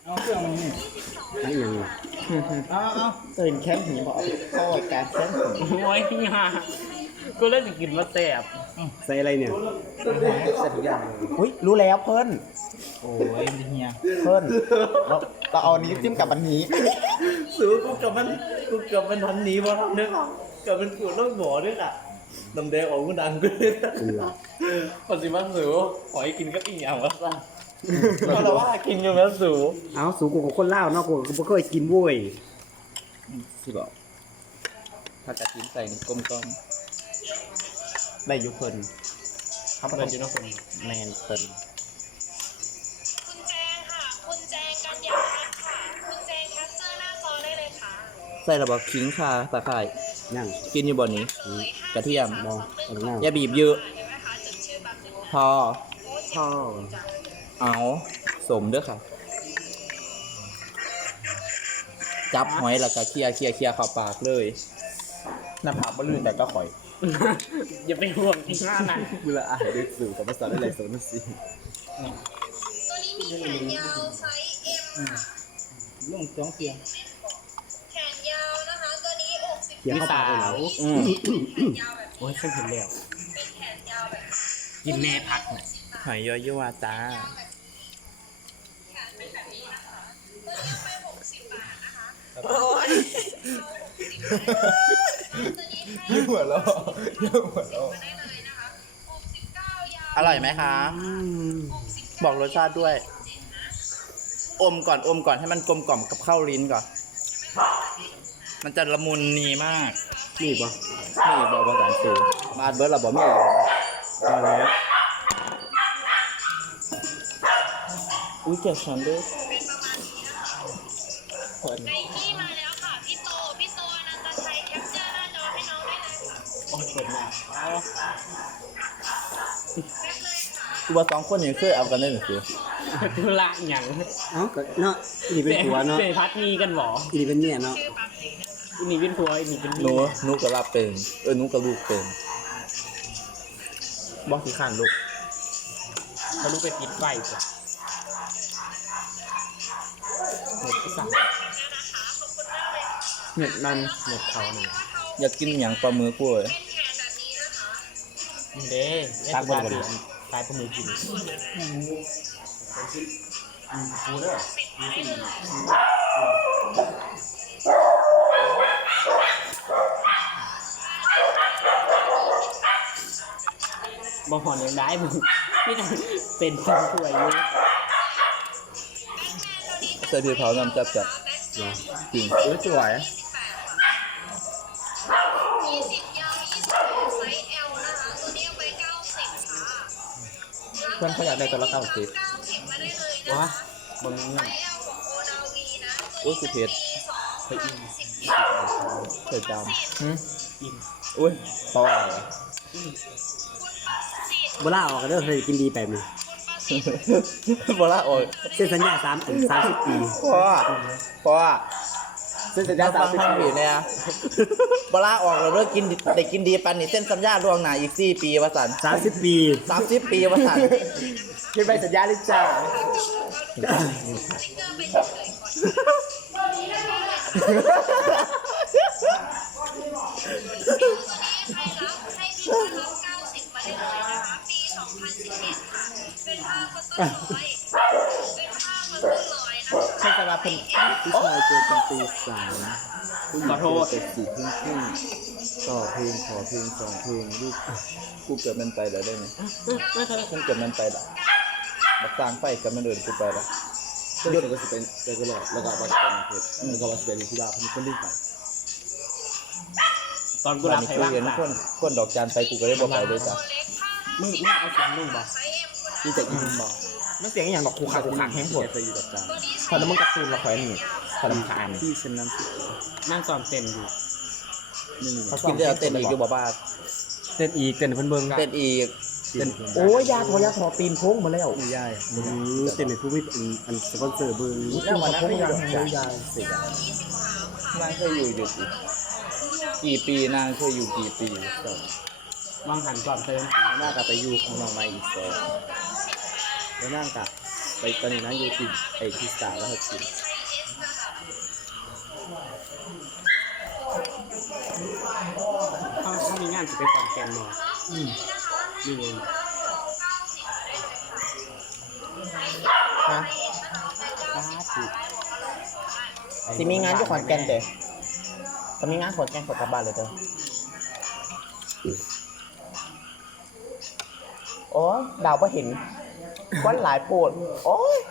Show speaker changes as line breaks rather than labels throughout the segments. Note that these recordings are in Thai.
เอาเครื่องมันนี่
นั่นยัง
เอา
ตื่นแคมป์หีบอกเข้าการแคมป์หี
โอ้ยนี่ฮะกูเล่นสิกินมาแสบ
ใส่อะไรเนี่ย
ใส่ทุกอย่างเลย
อุ้ยรู้แล้วเพิ่น
โอ้ยเฮีย
เพิ่นเราเอานี้จิ้มกับอันนี้
สูกูกับมันทันหนีมาทำเนี่ยกับมันปวดรถหมอด้วยอ่ะดำแดงออกกูดังกูเลยพอสิมันสูขอให้กินกับอีกอย่างวะซ่าเพราะเราว่ากินอยู่แล้วสู
เอาสูกูของคนเล่าเนาะกูไม่เคยกินเว้ย
สิบอกผักกาดหินใส่กลม
ได้อยุเพิ่น
ๆครับมันอยู่นอกคน
แมนเพิ่น
คุณแจงค่ะ คุณแจงกัญญาพัฒน์ค่ะ คุณแจงแคปเจอร์หน้าจอได้เลยค่ะ
ใส่ระบบขิงคาตะไคร้
ยัง
กินอยู่บ่อนี้ กระเทียม
มองตรงหน้า
อย่าบีบเยอะ
เห็นไหมคะจดชื่อแป๊บนึง
พอ
พ่อ
เอาสมเด้อค่ะ จับหอยแล้วก็เคลียร์เข้าปากเลยหน้าผากบ่ลื่นแต่ก็ข่อย
อย่าไปห่วงอีกหน้านะ
เวลาอาหารดึกสู่กับภาษาอะไรโซนสิ
ตัวนี้มีแขนยาวไซส์ M ค่ะ
เรื่องสองเตียง
แขนยาวนะคะ ตัวนี้อก10
เขียนเข้าปากเลยเหรอ
อืม
แขนยาวแบบ
โอ้ยฉันเห็นแล้ว
เป็นแขนยาวแบบ
กินแม่พักน่ะ
หอยยั่วๆจ้า
แขนเป็นแบบนี้นะคะตัวนี้ไป60 บาทนะคะ
โอ้ย
ตัวนี้ให้
หัวเราะหัวเราะ
มาได้เลยนะคะ69ยาว
อร่อยไหมคะ บอกรสชาติด้วย อมก่อนให้มันกลมกล่อมกับข้าวลิ้นก่อน มันจะละมุนนีมาก
นี่ปะ
นี่บอกภาษาสูมาอัดเบิร์ดเราบอกไม่เอา
เอาแล้ว
อุ้ยเจ็บฉันด้วย
ในที่มาแล้วค่ะ พี่โตอนันตชัยแคปเจอร์หน้าจอให้น้องได้เลยค่ะ
โอ้ยเปิดหน้า
กูว่าสองคนนี้เคยเอากันได้หรือเปล่า
ธุระหยัง
เอ้าก็เนาะนี่เป็นผัวเนาะ
เสพัดมีกันหรอ
นี่เป็นเนี่ยเนาะ
ชื่อปั๊บหนึ่งนะคะ
อันนี้เป็นผัวอันนี้เป็น
ห
เมี
นู
ย
หนูกับลาเป็นหนูกับลูกเป็นบอกที่ข้างลูก
เขาลูกไปปิดไฟจ้ะเน็ตก็สั่ง
เน็ตมัน
เน็ตเขาหนึ่ง
อยากกินอย่างปลาหมึกกูเลย
เป็นแขนแบบนี้นะคะ
เด้ตั้งบนกันตายประมือกินบ่หอนยังได้มึงนี่นะเป็นคนช่วยอยู่
เสื้อที่เผาน้ำจับจับจริง
เออสวย
20ยาว20ไซส์ L นะคะ ตัวนี้เอาไป90ค่ะ
เพื่อนเขาอยากได้ตัวละ90
90มาได้เลยนะ
วะ
คะ
บนนี้
ไซส์ L ของโอนาวีนะ
โอ้ยคือเพชร
2017
เกิดจำ
อิ่ม
อุ้ยเพราะว่าอะไร
โบราณออกกันเด้อเคยกินดีแบบนี้
โบราณโอ้ย
เส้นสัญญา30 ปี
เพราะว่า
เส้นสัญญา
ฟังทาง
30 ปี
ผิดเนี่ยโบราณออกแล้วเลิกกินแต่กินดีปันนี่เส้นสัญญาล่วงหน้าอีก4 ปีวะสัน
30 ปี
30 ปีวะสัน
คิดไปสัญญาลิจ้า
สติ๊กเกอร์ไปเฉยๆก่อนให้พี่ต้อนรับ90มาได้เลยนะคะ ปี 2011 ค่ะ เป็นผ้าคอตตอนร้อย เป็นผ้าคอตตอนร้อยนะคะ
ให้กระลาเป็น
ผู้ชายเจอกันตี3ผู้หญิง
ขอโทษ
เจอกัน4 ทุ่มครึ่งต่อเพลงขอเพลง2 เพลงลูก
กูเกิดมันไปแล้วได้ไหมฉันเกิดมันไปแล้วบักสร้างไฟกับมันเดินกูไปแล้ว
เดี๋ยวก็จะเป็นเจอกันแล้วแล้วก็ว่าจะเป็นเพชรแล้วก็ว่าจะเป็นที่ดาวพนิชก็รีบไป
ตอนกู
กู
รั
รั
บบ ให้
กู
ว่าง
เห็น
ตา
คนดอกจานไปกูก็ได้บอกไปด้วยจ้ะ
ตัวเล็กผ้า
มึงเอาเสียงลุงบอก
ไซส์ M คุณ
นี่แต่อีนบอกไม่เสียงอย่างหรอกคูขาแห้งปวดไปอยู่กับจาน
ตัวนี้
พอแล้วมึงกระตูนละครนี่พอลำคาญที่ฉันน
นั่งซ้อมเต้นอยู่
ำ
กินแล้วเต้นอีกอยู่บ้า
เต้นอีกเต้นเพิ่นเบิ่ง
เต้นอีก
เต้นโอ้ยยาทอปีนโค้งมาแล้วยายเต้นในผู้วิอันสปอนเซอร์เบิ่งแล้ววันนั้นก็ยังยายเสีย
นางเคยอยู่กี่ปีนางเคยอยู่กี่ปี
วางหันก่อนเติม
น่ากับไปอยู่ของน้องใหม่อีก2แล้วนั่งกับไปตอนนี้นะอยู่ที่ไอ้ที่สตาร์แล้วครับ
ตัวนี้ใช้ S นะคะ
เขามีงานจะไปฟังแกนมอ
แล้วตัวนี้นะคะให้พิมพ์รับทอง90มาได้เลยค่ะใช้ S นะคะใช้ 90ได้หมดเลย
สิมีงานที่ขอนแก่นเด้ถ้ามีงานขอนแก่นขอกลับบ้านเลยเด้อโอ้ดาวก็เห็นวันหลายโปวดโอ้ย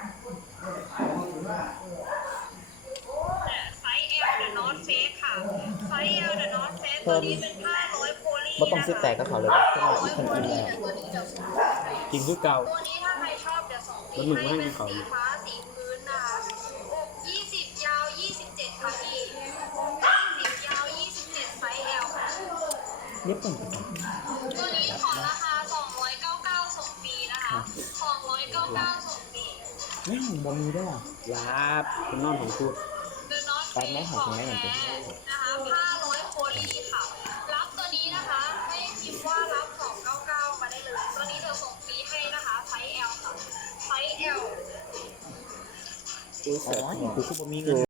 ไซส์ L The North Face ค่ะไซส์ L The North Face ตัวนี้เป็นผ้าร้อยโพลี
บ่ต้องซื้อแตกก็เขาเลยเพราะว่าอีกคนอินแล้ว
ตัวนี้เดี๋ยวส่งให้
กินคือเก่า
ตัวนี้ถ้าใครชอบเดี๋ยวส่ง
แล้วมึง
ให้
ไม่ให้
เป็น
เขา
สีฟ้าสีพื้นนะคะอก20 ยาว 27 ค่ะพี่20 ยาว 27 ไซส์ L ค่ะ
เย็บเป็น
ตัวนี้ของราคา 299 ส่งฟรีนะคะ299 ส่งฟรี
ไม่เห็นบอมีด้วย
ลาบคุณนอนของคุณ
The North
ไปไหม
Face
หา
ของ
ทางไหนหน่อยสิ
แท้นะคะผ้าร้อยโพลีค่ะ รับตัวนี้นะคะ ให้พิมพ์ว่ารับ 299 มาได้เลย ตัวนี้เดี๋ยวส่งฟรีให้นะคะไซส์ L ค่ะไซส์ L
อ๋อกูคือบ่มีเงิน